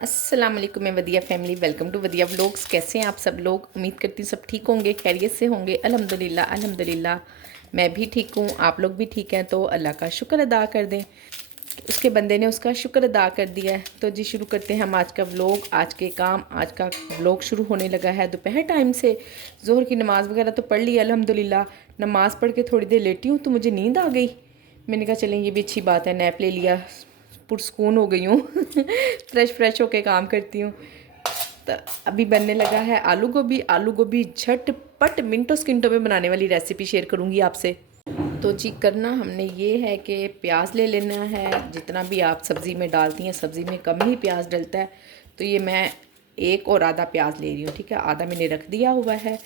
अस्सलाम वालेकुम मैं वदिया फैमिली, वेलकम टू वदिया व्लॉग्स। कैसे हैं आप सब लोग? उम्मीद करती हूँ सब ठीक होंगे, खैरियत से होंगे। अल्हम्दुलिल्लाह अल्हम्दुलिल्लाह मैं भी ठीक हूँ, आप लोग भी ठीक हैं तो अल्लाह का शुक्र अदा कर दें। उसके बंदे ने उसका शुक्र अदा कर दिया है। तो जी शुरू करते हैं हम आज का व्लॉग, आज के काम। आज का व्लॉग शुरू होने लगा है दोपहर टाइम से। ज़ोहर की नमाज़ वगैरह तो पढ़ ली अल्हम्दुलिल्लाह। नमाज़ पढ़ के थोड़ी देर लेटी हूँ तो मुझे नींद आ गई। मैंने कहा चलें ये भी अच्छी बात है, नैप ले लिया, पुरस्कून हो गई हूँ। फ्रेश होके काम करती हूँ। तो अभी बनने लगा है आलू गोभी। आलू गोभी झटपट मिनटों सेकंडों में बनाने वाली रेसिपी शेयर करूँगी आपसे। तो जी करना हमने ये है कि प्याज ले लेना है। जितना भी आप सब्ज़ी में डालती हैं, सब्ज़ी में कम ही प्याज डलता है, तो ये मैं एक और आधा प्याज ले रही हूँ। ठीक है, आधा मैंने रख दिया हुआ है।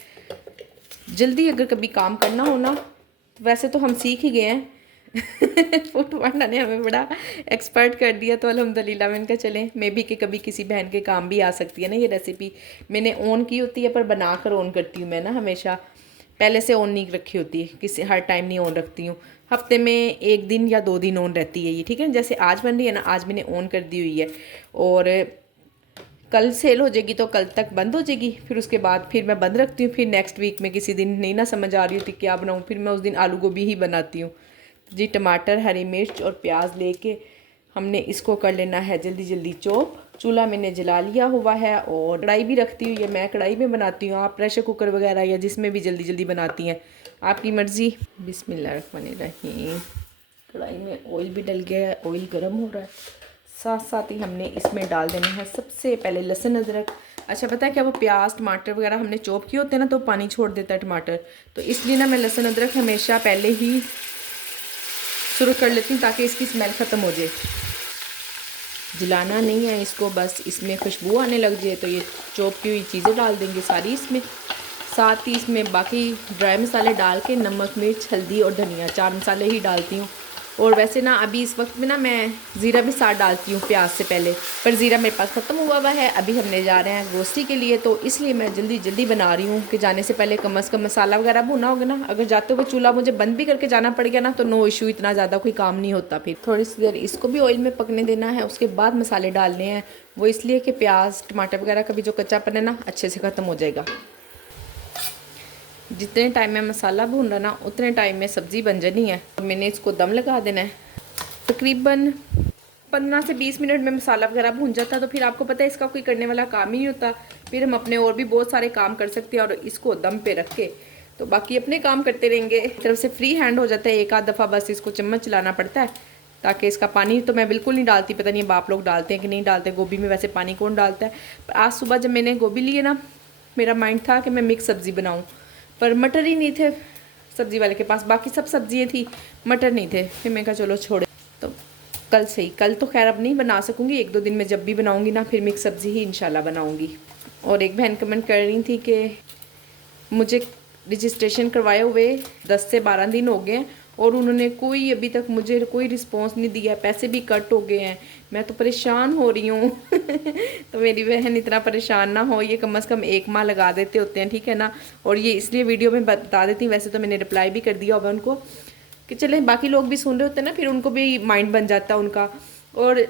जल्दी अगर कभी काम करना हो ना, तो वैसे तो हम सीख ही गए हैं। फूड पांडा ने हमें बड़ा एक्सपर्ट कर दिया, तो अल्हम्दुलिल्लाह मैंने कहा चलें मे भी कि कभी किसी बहन के काम भी आ सकती है ना ये रेसिपी। मैंने ऑन की होती है पर बना कर ऑन करती हूँ मैं ना, हमेशा पहले से ऑन नहीं रखी होती, किसी हर टाइम नहीं ऑन रखती हूँ। हफ्ते में एक दिन या 2 दिन ऑन रहती है ये। ठीक है, जैसे आज बन रही है ना, आज मैंने ऑन कर दी हुई है। और कल सेल हो जाएगी तो कल तक बंद हो जाएगी। फिर उसके बाद फिर मैं बंद रखती हूँ। फिर नेक्स्ट वीक में किसी दिन नहीं ना समझ आ रही होती क्या बनाऊँ, फिर मैं उस दिन आलू गोभी ही बनाती हूँ। जी टमाटर, हरी मिर्च और प्याज लेके हमने इसको कर लेना है जल्दी जल्दी चॉप। चूल्हा मैंने जला लिया हुआ है और कढ़ाई भी रखती हुई है। मैं कढ़ाई में बनाती हूँ, आप प्रेशर कुकर वगैरह या जिसमें भी जल्दी जल्दी बनाती हैं, आपकी मर्ज़ी। बिस्मिल्लाहिर्रहमानिर्रहीम। कढ़ाई में ऑयल भी डल गया है, ऑयल गर्म हो रहा है। साथ साथ ही हमने इसमें डाल देना है सबसे पहले लहसुन अदरक। अच्छा पता है क्या, वो प्याज टमाटर वगैरह हमने चॉप किए होते हैं ना तो पानी छोड़ देता है टमाटर, तो इसलिए ना मैं लहसुन अदरक हमेशा पहले ही शुरू कर लेती हूँ ताकि इसकी स्मेल ख़त्म हो जाए। जलाना नहीं है इसको, बस इसमें खुशबू आने लग जाए तो ये चॉप की हुई चीज़ें डाल देंगे सारी इसमें। साथ ही इसमें बाकी ड्राई मसाले डाल के नमक मिर्च हल्दी और धनिया, 4 मसाले ही डालती हूँ। और वैसे ना अभी इस वक्त में ना मैं ज़ीरा भी साथ डालती हूँ प्याज से पहले, पर ज़ीरा मेरे पास ख़त्म हुआ है। अभी हमने जा रहे हैं ग्रोसरी के लिए, तो इसलिए मैं जल्दी जल्दी बना रही हूँ कि जाने से पहले कम से कम मसाला वगैरह भुना होगा ना। अगर जाते हुए चूल्हा मुझे बंद भी करके जाना पड़ गया ना तो नो इशू, इतना ज़्यादा कोई काम नहीं होता। फिर थोड़ी सी देर इसको भी ऑयल में पकने देना है, उसके बाद मसाले डालने हैं। वो इसलिए कि प्याज टमाटर वगैरह का भी जो कच्चापन है ना अच्छे से ख़त्म हो जाएगा। जितने टाइम में मसाला भून रहा ना उतने टाइम में सब्ज़ी बन जानी है। मैंने इसको दम लगा देना है। तकरीबन 15 से 20 मिनट में मसाला वगैरह भून जाता है, तो फिर आपको पता है इसका कोई करने वाला काम ही नहीं होता। फिर हम अपने और भी बहुत सारे काम कर सकते हैं और इसको दम पे रख के तो बाकी अपने काम करते रहेंगे। एक तरफ से फ्री हैंड हो जाता है, एक आध दफ़ा बस इसको चम्मच चलाना पड़ता है ताकि इसका पानी तो मैं बिल्कुल नहीं डालती, पता नहीं आप लोग डालते हैं कि नहीं डालते। गोभी में वैसे पानी कौन डालता है, पर आज सुबह जब मैंने गोभी लिए ना मेरा माइंड था कि मैं मिक्स सब्ज़ी बनाऊँ, पर मटर ही नहीं थे सब्ज़ी वाले के पास, बाकी सब सब्ज़ियाँ थी, मटर नहीं थे। फिर मैं कहा चलो छोड़े, तो कल से ही, कल तो खैर अब नहीं बना सकूँगी, 1-2 दिन में जब भी बनाऊँगी ना फिर मिक्स सब्ज़ी ही इंशाल्लाह बनाऊँगी। और एक बहन कमेंट कर रही थी कि मुझे रजिस्ट्रेशन करवाए हुए 10 से 12 दिन हो गए हैं और उन्होंने कोई अभी तक मुझे कोई रिस्पॉन्स नहीं दिया, पैसे भी कट हो गए हैं, मैं तो परेशान हो रही हूँ। तो मेरी बहन इतना परेशान ना हो, ये कम से कम 1 माह लगा देते होते हैं, ठीक है ना। और ये इसलिए वीडियो में बता देती हूँ, वैसे तो मैंने रिप्लाई भी कर दिया होगा उनको कि चले बाकी लोग भी सुन रहे होते हैं ना, फिर उनको भी माइंड बन जाता है उनका। और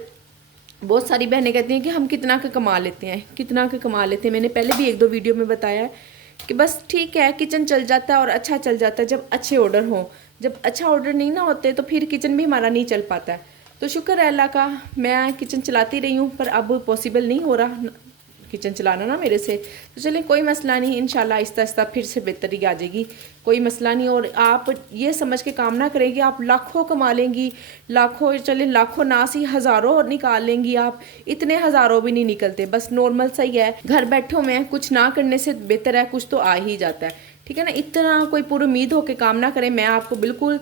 बहुत सारी बहनें कहती हैं कि हम कितना के कमा लेते हैं, कितना के कमा लेते हैं। मैंने पहले भी 1-2 वीडियो में बताया है कि बस ठीक है किचन चल जाता है और अच्छा चल जाता है जब अच्छे ऑर्डर हों। जब अच्छा ऑर्डर नहीं ना होते तो फिर किचन भी हमारा नहीं चल पाता है। तो शुक्र है अल्लाह का, मैं किचन चलाती रही हूँ पर अब पॉसिबल नहीं हो रहा किचन चलाना ना मेरे से। तो चले कोई मसला नहीं, इंशाल्लाह आहिस्ता आहिस्ता फिर से बेहतरी आ जाएगी, कोई मसला नहीं। और आप ये समझ के काम ना करेंगे आप लाखों कमा लेंगी, लाखों चले लाखों ना सी हज़ारों निकाल लेंगी आप, इतने हज़ारों भी नहीं निकलते। बस नॉर्मल सही है, घर बैठो में कुछ ना करने से बेहतर है कुछ तो आ ही जाता है, ठीक है ना। इतना कोई पूरी उम्मीद होकर काम ना करें। मैं आपको बिल्कुल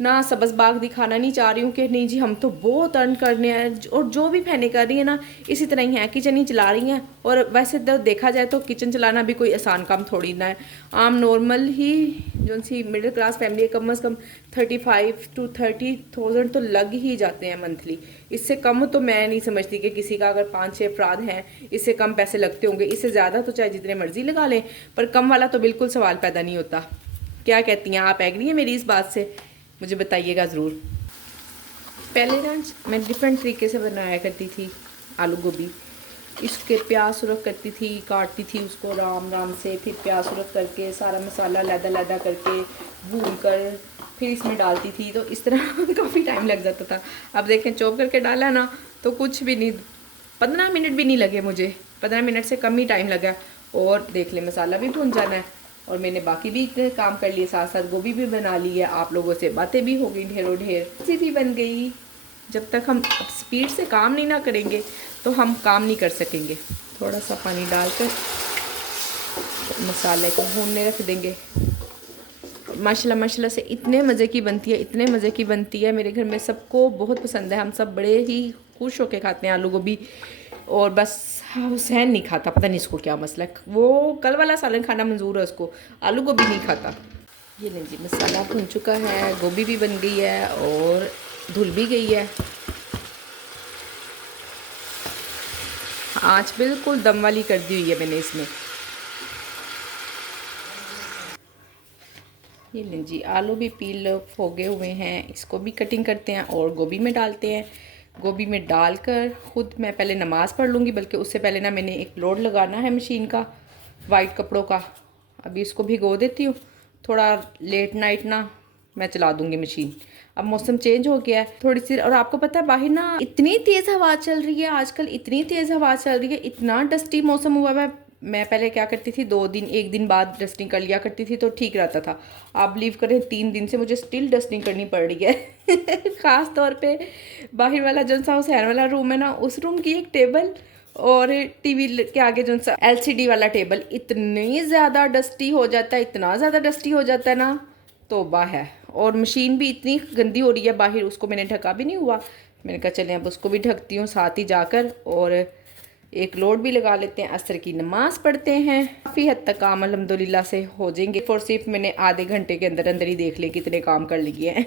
ना सबस बाग दिखाना नहीं चाह रही हूँ कि नहीं जी हम तो बहुत अर्न करने हैं, और जो भी बहनें कर रही हैं ना इसी तरह ही हैं, किचन ही चला रही हैं। और वैसे तो देखा जाए तो किचन चलाना भी कोई आसान काम थोड़ी ना है। आम नॉर्मल ही जो सी मिडिल क्लास फैमिली है कम से कम 35 to 30,000 तो लग ही जाते हैं मंथली। इससे कम तो मैं नहीं समझती कि किसी का अगर 5-6 अफराद हैं इससे कम पैसे लगते होंगे। इससे ज़्यादा तो चाहे जितने मर्जी लगा लें, पर कम वाला तो बिल्कुल सवाल पैदा नहीं होता। क्या कहती हैं आप, एग्री है मेरी इस बात से? मुझे बताइएगा ज़रूर। पहले ना मैं डिफरेंट तरीके से बनाया करती थी आलू गोभी, इसके प्याज सुरख करती थी, काटती थी उसको आराम आराम से, फिर प्याज सुरख करके सारा मसाला लैदा लैदा करके भून कर फिर इसमें डालती थी। तो इस तरह काफ़ी टाइम लग जाता था। अब देखें चॉप करके डाला ना तो कुछ भी नहीं, 15 मिनट भी नहीं लगे मुझे, 15 मिनट से कम ही टाइम लगा। और देख ले मसाला भी भुन जाना है और मैंने बाकी भी इतने काम कर लिए, साथ साथ गोभी भी बना ली है। आप लोगों से बातें भी हो गई ढेरों ढेर, सब्जी भी बन गई। जब तक हम स्पीड से काम नहीं ना करेंगे तो हम काम नहीं कर सकेंगे। थोड़ा सा पानी डालकर मसाले को भूनने रख देंगे। माशाल्लाह माशाल्लाह से इतने मज़े की बनती है, इतने मज़े की बनती है। मेरे घर में सबको बहुत पसंद है, हम सब बड़े ही खुश होकर खाते हैं आलू गोभी। और बस हुसैन नहीं खाता, पता नहीं इसको क्या मसला है, वो कल वाला सालन खाना मंजूर है उसको, आलू गोभी नहीं खाता। ये नहीं जी, मसाला भुन चुका है, गोभी भी बन गई है और धुल भी गई है। आँच बिल्कुल दम वाली कर दी हुई है मैंने इसमें। ये लें जी, आलू भी पील हो गए हुए हैं, इसको भी कटिंग करते हैं और गोभी में डालते हैं। गोभी में डालकर खुद मैं पहले नमाज़ पढ़ लूँगी, बल्कि उससे पहले ना मैंने एक लोड लगाना है मशीन का, वाइट कपड़ों का। अभी इसको भिगो देती हूँ, थोड़ा लेट नाइट ना मैं चला दूँगी मशीन। अब मौसम चेंज हो गया है थोड़ी सी, और आपको पता है बाहर ना इतनी तेज़ हवा चल रही है आजकल, इतनी तेज़ हवा चल रही है, इतना डस्टी मौसम हुआ है। मैं पहले क्या करती थी, 2 दिन 1 दिन बाद डस्टिंग कर लिया करती थी तो ठीक रहता था। आप बिलीव करें 3 दिन से मुझे स्टिल डस्टिंग करनी पड़ रही है। ख़ास तौर पे बाहर वाला जो सा हुसैन वाला रूम है ना, उस रूम की एक टेबल और टीवी के आगे जो सा LCD वाला टेबल इतनी ज़्यादा डस्टी हो जाता है, इतना ज़्यादा डस्टी हो जाता है ना, तौबा है। और मशीन भी इतनी गंदी हो रही है बाहर, उसको मैंने ढका भी नहीं हुआ। मैंने कहा चलें अब उसको भी ढकती हूँ साथ ही जाकर, और एक लोड भी लगा लेते हैं, असर की नमाज़ पढ़ते हैं। काफ़ी हद तक काम अल्हम्दुलिल्लाह से हो जाएंगे। फॉर सिर्फ मैंने आधे घंटे के अंदर अंदर ही देख लिया कितने काम कर लिए हैं।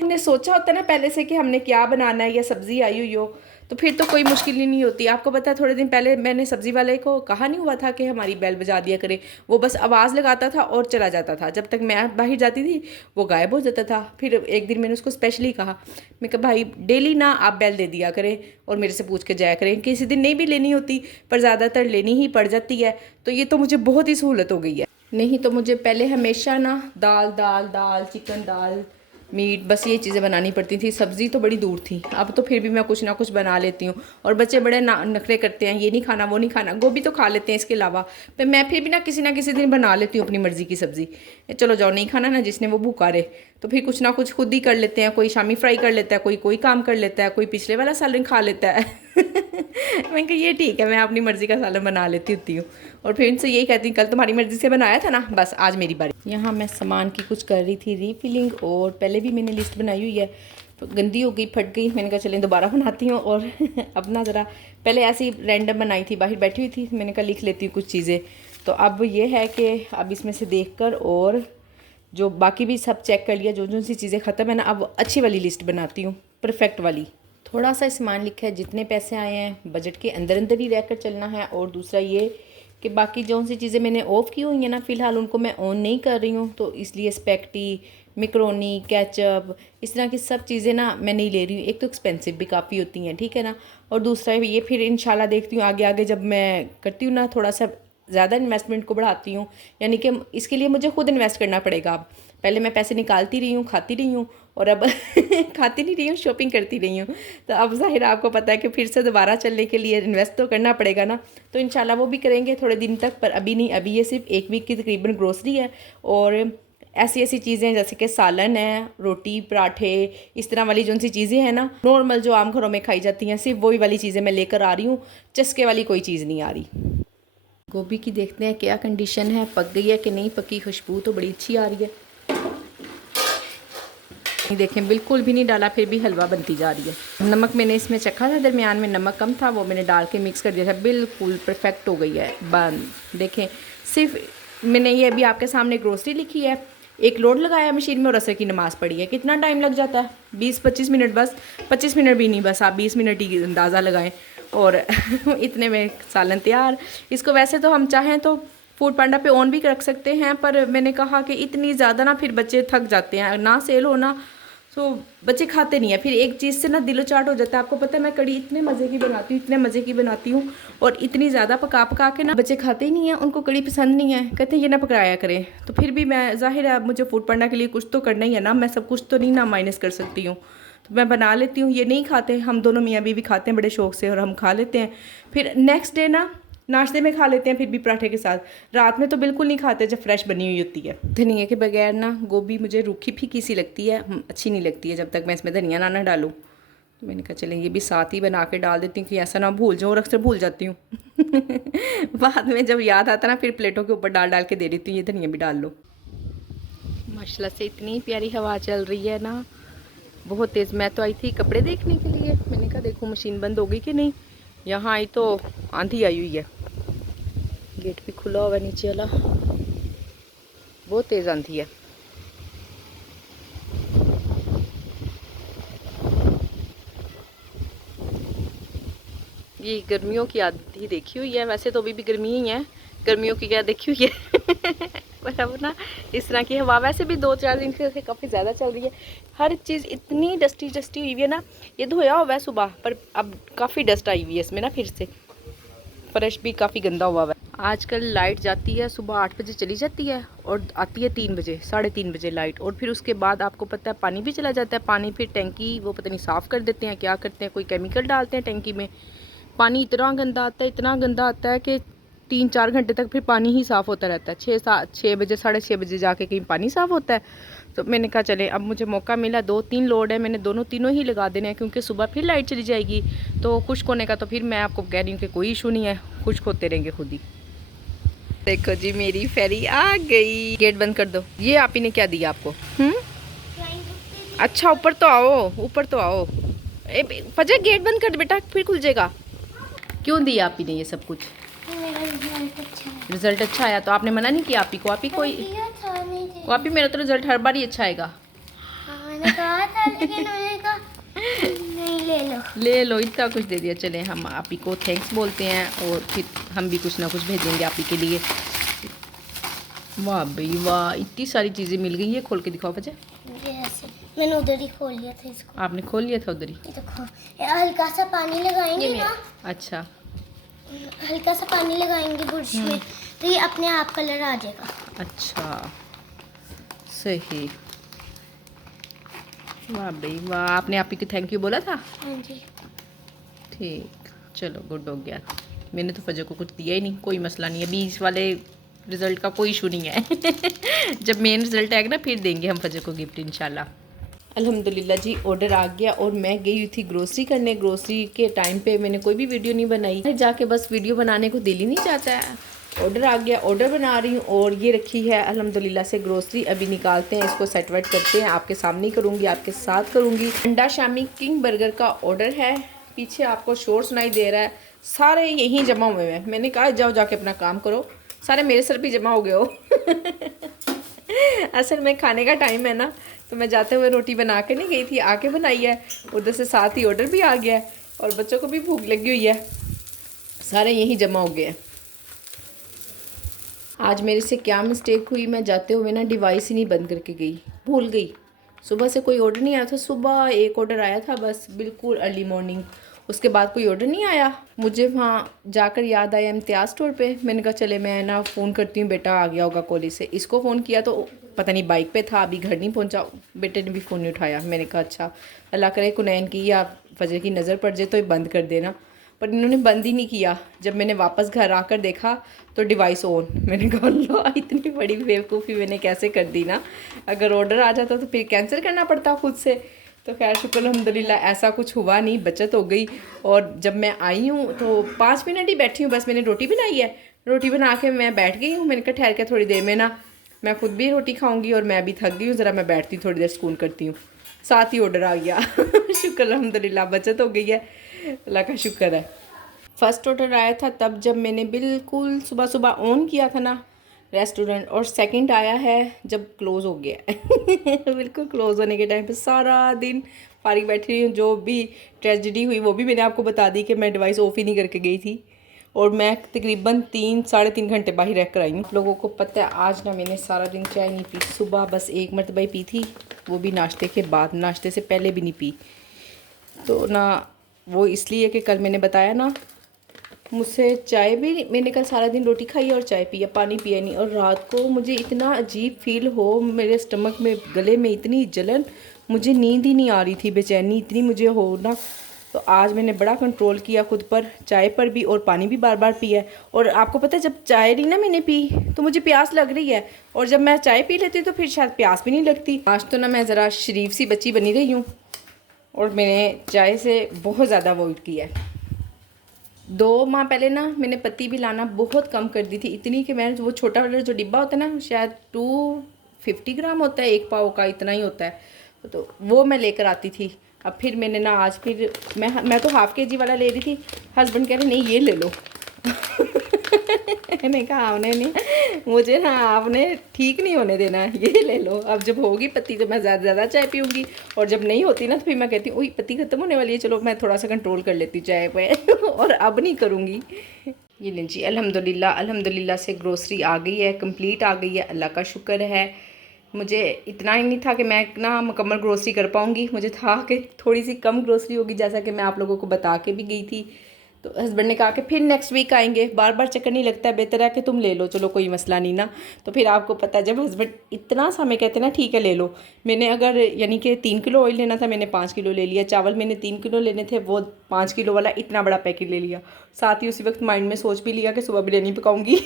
हमने सोचा होता ना पहले से कि हमने क्या बनाना है या सब्ज़ी आई हुई हो तो फिर तो कोई मुश्किल ही नहीं होती। आपको पता है थोड़े दिन पहले मैंने सब्ज़ी वाले को कहा नहीं हुआ था कि हमारी बेल बजा दिया करे, वो बस आवाज़ लगाता था और चला जाता था। जब तक मैं बाहर जाती थी वो गायब हो जाता था। फिर एक दिन मैंने उसको स्पेशली कहा, मैं कहा भाई डेली ना आप बेल दे दिया करें और मेरे से पूछ के जाया करें, किसी दिन नहीं भी लेनी होती पर ज़्यादातर लेनी ही पड़ जाती है। तो ये तो मुझे बहुत ही सहूलत हो गई है, नहीं तो मुझे पहले हमेशा ना दाल दाल दाल, चिकन दाल, मीट, बस ये चीज़ें बनानी पड़ती थी। सब्ज़ी तो बड़ी दूर थी, अब तो फिर भी मैं कुछ ना कुछ बना लेती हूँ। और बच्चे बड़े नखरे करते हैं, ये नहीं खाना वो नहीं खाना, गोभी तो खा लेते हैं इसके अलावा, पर मैं फिर भी ना किसी दिन बना लेती हूँ अपनी मर्ज़ी की सब्ज़ी। चलो जाओ नहीं खाना ना जिसने वो भूखा रहे, तो फिर कुछ ना कुछ खुद ही कर लेते हैं। कोई शामी फ्राई कर लेता है, कोई काम कर लेता है, कोई पिछले वाला सालन खा लेता है। मैं कहा ये ठीक है, मैं अपनी मर्ज़ी का सालन बना लेती होती हूँ। और फिर इनसे यही कहती हूँ कल तुम्हारी मर्ज़ी से बनाया था ना, बस आज मेरी बारी। यहाँ मैं सामान की कुछ कर रही थी रीफिलिंग, और पहले भी मैंने लिस्ट बनाई हुई है, तो गंदी हो गई, फट गई। मैंने कहा चलें दोबारा बनाती हूँ। और अपना ज़रा पहले ऐसी रैंडम बनाई थी, बाहर बैठी हुई थी, मैंने कहा लिख लेती हूँ कुछ चीज़ें। तो अब ये है कि अब इसमें से देख कर और जो बाकी भी सब चेक कर लिया, जो जो सी चीज़ें ख़त्म है ना, अब अच्छी वाली लिस्ट बनाती हूँ, परफेक्ट वाली। थोड़ा सा सामान लिखा है, जितने पैसे आए हैं बजट के अंदर अंदर ही रहकर चलना है। और दूसरा ये कि बाकी जो सी चीज़ें मैंने ऑफ़ की हुई हैं ना, फ़िलहाल उनको मैं ऑन नहीं कर रही हूँ, तो इसलिए स्पैगेटी, मैकरोनी, केचप, इस तरह की सब चीज़ें ना मैं नहीं ले रही हूँ। एक तो एक्सपेंसिव भी काफ़ी होती हैं, ठीक है ना, और दूसरा ये फिर इंशाल्लाह देखती हूँ आगे आगे जब मैं करती हूँ ना, थोड़ा सा ज़्यादा इन्वेस्टमेंट को बढ़ाती हूँ, यानी कि इसके लिए मुझे खुद इन्वेस्ट करना पड़ेगा। अब पहले मैं पैसे निकालती रही हूँ, खाती रही हूँ, और अब खाती नहीं रही हूँ, शॉपिंग करती रही हूँ। तो अब ज़ाहिर आपको पता है कि फिर से दोबारा चलने के लिए इन्वेस्ट तो करना पड़ेगा ना, तो इंशाल्लाह वो भी करेंगे थोड़े दिन तक, पर अभी नहीं। अभी ये सिर्फ 1 वीक की तकरीबन ग्रोसरी है, और ऐसी ऐसी चीज़ें जैसे कि सालन है, रोटी, पराठे, इस तरह वाली जो सी चीज़ें हैं ना, नॉर्मल जो आम घरों में खाई जाती हैं, सिर्फ वही वाली चीज़ें मैं लेकर आ रही हूँ, चस्के वाली कोई चीज़ नहीं आ रही। गोभी की देखते हैं क्या कंडीशन है, पक गई है कि नहीं पकी। खुशबू तो बड़ी अच्छी आ रही है, देखें बिल्कुल भी नहीं डाला फिर भी हलवा बनती जा रही है। नमक मैंने इसमें चखा था, दरमियान में नमक कम था, वो मैंने डाल के मिक्स कर दिया था, बिल्कुल परफेक्ट हो गई है बन। देखें सिर्फ मैंने ये अभी आपके सामने ग्रोसरी लिखी है, एक लोड लगाया मशीन में और असर की नमाज़ पढ़ी है। कितना टाइम लग जाता है? 20-25 मिनट, बस 25 मिनट भी नहीं, बस आप 20 मिनट ही अंदाज़ा लगाएं और इतने में सालन तैयार। इसको वैसे तो हम चाहें तो फूड पांडा पे ऑन भी रख सकते हैं, पर मैंने कहा कि इतनी ज़्यादा ना फिर बच्चे थक जाते हैं, ना सेल होना तो बच्चे खाते नहीं है। फिर एक चीज़ से ना दिलो चाट हो जाता है। आपको पता है मैं कड़ी इतने मज़े की बनाती हूँ, इतने मज़े की बनाती हूँ और इतनी ज़्यादा पका पका के ना बच्चे खाते ही नहीं है, उनको कड़ी पसंद नहीं है, कहते हैं ये ना पकाया करें। तो फिर भी मैं, जाहिर है अब मुझे फूड पढ़ना के लिए कुछ तो करना ही है ना, मैं सब कुछ तो नहीं ना माइनस कर सकती हूँ। तो मैं बना लेती हूँ। ये नहीं खाते, हम दोनों मियाँ बीवी खाते हैं बड़े शौक से और हम खा लेते हैं। फिर नेक्स्ट डे ना नाश्ते में खा लेते हैं, फिर भी पराठे के साथ। रात में तो बिल्कुल नहीं खाते जब फ्रेश बनी हुई होती है। धनिया के बगैर ना गोभी मुझे रूखी फीकी सी लगती है, अच्छी नहीं लगती है जब तक मैं इसमें धनिया ना डालूँ। तो मैंने कहा चलें ये भी साथ ही बना के डाल देती हूँ कि ऐसा ना भूल जाऊँ, और अक्सर भूल जाती हूँ। बाद में जब याद आता ना फिर प्लेटों के ऊपर डाल डाल के दे देती हूँ, ये धनिया भी डाल लो। माशाल्लाह से इतनी प्यारी हवा चल रही है ना, बहुत तेज़। मैं तो आई थी कपड़े देखने के लिए, मैंने कहा देखो मशीन बंद हो गई कि नहीं। यहाँ आई तो आंधी आई हुई है, गेट भी खुला हुआ है नीचे वाला, बहुत तेज़ आंधी है। ये गर्मियों की आंधी देखी हुई है, वैसे तो अभी भी गर्मी ही है, गर्मियों की क्या देखी हुई है। पर अब ना इस तरह की हवा वैसे भी 2-4 दिन से काफ़ी ज़्यादा चल रही है। हर चीज़ इतनी डस्टी डस्टी हुई है ना, ये धोया हुआ है सुबह पर अब काफ़ी डस्ट आई हुई है इसमें ना, फिर से फर्श भी काफ़ी गंदा हुआ है। आजकल लाइट जाती है सुबह 8 बजे चली जाती है और आती है 3 बजे, 3:30 बजे लाइट, और फिर उसके बाद आपको पता है पानी भी चला जाता है। पानी फिर टैंकी वो पता नहीं साफ़ कर देते हैं क्या करते हैं, कोई केमिकल डालते हैं टैंकी में। पानी इतना गंदा आता है, इतना गंदा आता है कि 3-4 घंटे तक फिर पानी ही साफ़ होता रहता है। 6 बजे 6:30 बजे जाके कहीं पानी साफ़ होता है। तो मैंने कहा चले अब मुझे मौका मिला, 2-3 लोड है, मैंने तीनों ही लगा देने हैं क्योंकि सुबह फिर लाइट चली जाएगी। तो खुश्क होने का तो फिर मैं आपको कह रही हूँ कि कोई इशू नहीं है, खुश्क होते रहेंगे खुद ही। देखो जी मेरी फेरी आ गई। गेट बंद कर दो। ये आप ही ने क्या दिया आपको? अच्छा ऊपर तो आओ, ऊपर तो आओ। फजर गेट बंद कर दो बेटा, फिर खुल जाएगा। क्यों दिया आप ही ने ये सब कुछ? रिजल्ट अच्छा आया तो आपने मना नहीं किया आप ही को? आप ही कोई को आप ही, मेरा तो रिजल्ट हर बार ही अच्छा आएगा। मैंने कहा था लेकिन उन्होंने कहा नहीं ले लो, इतना कुछ दे दिया। चलें हम आप ही को थैंक्स बोलते हैं और फिर हम भी कुछ ना कुछ भेजेंगे आप ही के लिए। वाह भाई वाह, इतनी सारी चीज़ें मिल गई। ये खोल के दिखाओ बच्चे। मैंने उधर ही खोल लिया था इसको। आपने खोल लिया था उधर ही? ये देखो, हल्का सा पानी लगाएंगे ना। अच्छा, हल्का सा पानी लगाएंगे बुरश में तो ये अपने आप कलर आ जाएगा। अच्छा सही। वाह भाई वाह, आपने आप ही को थैंक यू बोला था? हाँ जी। ठीक, चलो गुड हो गया। मैंने तो फजर को कुछ दिया ही नहीं, कोई मसला नहीं है। 20 वाले रिज़ल्ट का कोई इशू नहीं है। जब मेन रिज़ल्ट आएगा ना फिर देंगे हम फजर को गिफ्ट इंशाल्लाह। अल्हम्दुलिल्लाह जी ऑर्डर आ गया और मैं गई हुई थी ग्रोसरी करने। ग्रोसरी के टाइम पे मैंने कोई भी वीडियो नहीं बनाई, जाके बस वीडियो बनाने को दिल ही नहीं चाहता है। ऑर्डर आ गया, ऑर्डर बना रही हूँ और ये रखी है अल्हम्दुलिल्लाह से ग्रोसरी। अभी निकालते हैं इसको, सेट वेट करते हैं, आपके सामने ही करूँगी, आपके साथ करूँगी। अंडा शामी किंग बर्गर का ऑर्डर है। पीछे आपको शोर सुनाई दे रहा है, सारे यहीं जमा हुए हैं। मैंने कहा जाओ जाके अपना काम करो, सारे मेरे सर पे जमा हो गए हो। असल में खाने का टाइम है ना, तो मैं जाते हुए रोटी बना के नहीं गई थी, आके बनाई है। उधर से साथ ही ऑर्डर भी आ गया है और बच्चों को भी भूख लगी हुई है, सारे यहीं जमा हो गए हैं। आज मेरे से क्या मिस्टेक हुई, मैं जाते हुए ना डिवाइस ही नहीं बंद करके गई, भूल गई। सुबह से कोई ऑर्डर नहीं आया था, सुबह एक ऑर्डर आया था बस, बिल्कुल अर्ली मॉर्निंग। उसके बाद कोई ऑर्डर नहीं आया। मुझे वहाँ जाकर याद आया इम्तियाज़ स्टोर पे। मैंने कहा चले मैं ना फ़ोन करती हूँ, बेटा आ गया होगा कॉलेज से। इसको फ़ोन किया तो पता नहीं बाइक पे था, अभी घर नहीं पहुँचा। बेटे ने भी फ़ोन नहीं उठाया। मैंने कहा अच्छा अल्लाह करे कुनैन की या फजर की नज़र पड़ जाए तो ये बंद कर देना, पर इन्होंने बंद ही नहीं किया। जब मैंने वापस घर आकर देखा तो डिवाइस ऑन। मैंने कहा अल्लाह इतनी बड़ी बेवकूफ़ी मैंने कैसे कर दी ना, अगर ऑर्डर आ जाता तो फिर कैंसिल करना पड़ता खुद से। तो खैर शुक्र अल्हम्दुलिल्लाह ऐसा कुछ हुआ नहीं, बचत हो गई। और जब मैं आई हूँ तो 5 मिनट ही बैठी हूँ बस, मैंने रोटी बनाई है, रोटी बना के मैं बैठ गई हूँ। मैंने कहा ठहर के थोड़ी देर में ना मैं खुद भी रोटी खाऊंगी और मैं भी थक गई हूँ, ज़रा मैं बैठती हूँ थोड़ी देर सुकून करती हूँ। साथ ही ऑर्डर आ गया। शुक्र अल्हम्दुलिल्लाह बचत हो गई है, अल्लाह का शुक्र है। फ़र्स्ट ऑर्डर आया था तब जब मैंने बिल्कुल सुबह सुबह ऑन किया था ना रेस्टोरेंट, और सेकंड आया है जब क्लोज़ हो गया। बिल्कुल क्लोज़ होने के टाइम पे सारा दिन फारिग बैठी रही हूँ। जो भी ट्रेजेडी हुई वो भी मैंने आपको बता दी कि मैं डिवाइस ऑफ ही नहीं करके गई थी। और मैं तकरीबन 3-3.5 घंटे बाहर रह कर आई हूँ। लोगों को पता है आज ना मैंने सारा दिन चाय नहीं पी। सुबह बस एक मरतबा ही पी थी, वो भी नाश्ते के बाद, नाश्ते से पहले भी नहीं पी। तो ना वो इसलिए कि कल मैंने बताया ना मुझसे चाय भी, मैंने कल सारा दिन रोटी खाई और चाय पिया, पानी पिया नहीं। और रात को मुझे इतना अजीब फील हो, मेरे स्टमक में, गले में इतनी जलन, मुझे नींद ही नहीं आ रही थी, बेचैनी इतनी मुझे हो ना। तो आज मैंने बड़ा कंट्रोल किया खुद पर, चाय पर भी, और पानी भी बार बार पिया है। और आपको पता है जब चाय नहीं ना मैंने पी तो मुझे प्यास लग रही है, और जब मैं चाय पी लेती हूँ तो फिर शायद प्यास भी नहीं लगती। आज तो ना मैं ज़रा शरीफ सी बच्ची बनी रही हूँ और मैंने चाय से बहुत ज़्यादा अवॉइड किया है। 2 माह पहले ना मैंने पत्ती भी लाना बहुत कम कर दी थी, इतनी कि मैं वो छोटा वाला जो डिब्बा होता है ना, शायद 250 ग्राम होता है, 1 पाव का इतना ही होता है, तो वो मैं लेकर आती थी। अब फिर मैंने ना आज फिर मैं तो ½ kg वाला ले रही थी। हस्बैंड कह रहे नहीं ये ले लो। मैंने कहा आपने नहीं, मुझे ना आपने ठीक नहीं होने देना, ये ले लो। अब जब होगी पत्ती तो मैं ज़्यादा चाय पीऊँगी, और जब नहीं होती ना तो फिर मैं कहती हूँ पत्ती ख़त्म होने वाली है, चलो मैं थोड़ा सा कंट्रोल कर लेती चाय पे और अब नहीं करूँगी। ये लें जी, अल्हम्दुलिल्लाह से ग्रोसरी आ गई है, कंप्लीट आ गई है, अल्लाह का शुक्र है। मुझे इतना ही नहीं था कि मैं ना मुकम्मल ग्रोसरी कर पाऊँगी, मुझे था कि थोड़ी सी कम ग्रोसरी होगी, जैसा कि मैं आप लोगों को बता के भी गई थी। तो हस्बैंड ने कहा कि फिर नेक्स्ट वीक आएंगे, बार बार चक्कर नहीं लगता है, बेहतर है कि तुम ले लो, चलो कोई मसला नहीं ना। तो फिर आपको पता है जब हस्बैंड इतना सा हमें कहते हैं ना ठीक है ले लो। मैंने अगर यानी कि 3 किलो ऑयल लेना था, मैंने 5 किलो ले लिया। चावल मैंने 3 किलो लेने थे, वो 5 किलो वाला इतना बड़ा पैकेट ले लिया। साथ ही उसी वक्त माइंड में सोच भी लिया कि सुबह बिरयानी पकाऊँगी।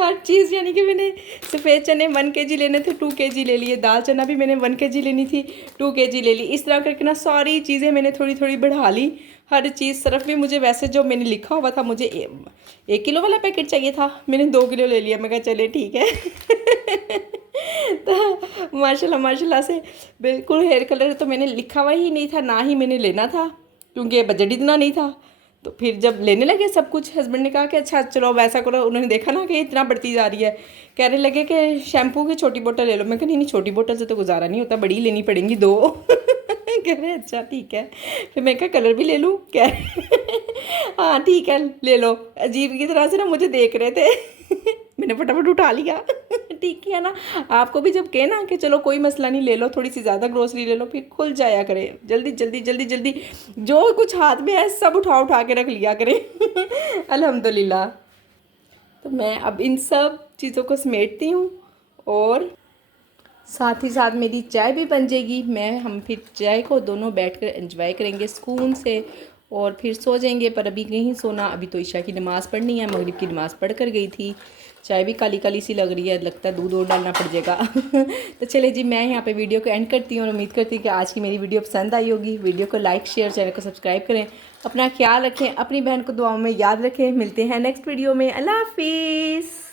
हर चीज़, यानी कि मैंने सफ़ेद चने 1 kg लेने थे, 2 kg ले लिए। दाल चना भी मैंने 1 kg लेनी थी, 2 kg ले ली। इस तरह करके ना सारी चीज़ें मैंने थोड़ी थोड़ी बढ़ा ली, हर चीज़। सिर्फ भी मुझे वैसे जो मैंने लिखा हुआ था, मुझे 1 किलो वाला पैकेट चाहिए था, मैंने 2 किलो ले लिया। मैं कहा चले ठीक है। तो माशाल्लाह से बिल्कुल हेयर कलर तो मैंने लिखा हुआ ही नहीं था, ना ही मैंने लेना था, क्योंकि बजट इतना नहीं था। तो फिर जब लेने लगे सब कुछ, हस्बैंड ने कहा कि अच्छा चलो वैसा करो। उन्होंने देखा ना कि इतना बढ़ती जा रही है, कहने लगे कि शैम्पू की छोटी बोतल ले लो। मैं कहा नहीं छोटी बोतल से तो गुजारा नहीं होता, बड़ी लेनी पड़ेंगी 2। कह रहे अच्छा ठीक है। फिर मैं कहा कलर भी ले लूँ, कह हाँ ठीक है ले लो। अजीब की तरह से ना मुझे देख रहे थे। मैंने फटाफट उठा लिया। ठीक किया ना। आपको भी जब कहे ना कि चलो कोई मसला नहीं ले लो, थोड़ी सी ज़्यादा ग्रोसरी ले लो, फिर खुल जाया करे। जल्दी जल्दी जल्दी जल्दी जो कुछ हाथ में है सब उठा के रख लिया करें। अल्हम्दुलिल्लाह। तो मैं अब इन सब चीज़ों को समेटती हूँ, और साथ ही साथ मेरी चाय भी बन जाएगी। हम फिर चाय को दोनों बैठकर एंजॉय करेंगे सुकून से, और फिर सो जाएंगे। पर अभी नहीं सोना, अभी तो ईशा की नमाज़ पढ़नी है, मगरिब की नमाज़ पढ़ कर गई थी। चाय भी काली काली सी लग रही है, लगता है दूध और डालना पड़ जाएगा। तो चले जी, मैं यहाँ पे वीडियो को एंड करती हूँ, और उम्मीद करती हूँ कि आज की मेरी वीडियो पसंद आई होगी। वीडियो को लाइक शेयर, चैनल को सब्सक्राइब करें। अपना ख्याल रखें, अपनी बहन को दुआओं में याद रखें। मिलते हैं नेक्स्ट वीडियो में। अल्लाह हाफिज़।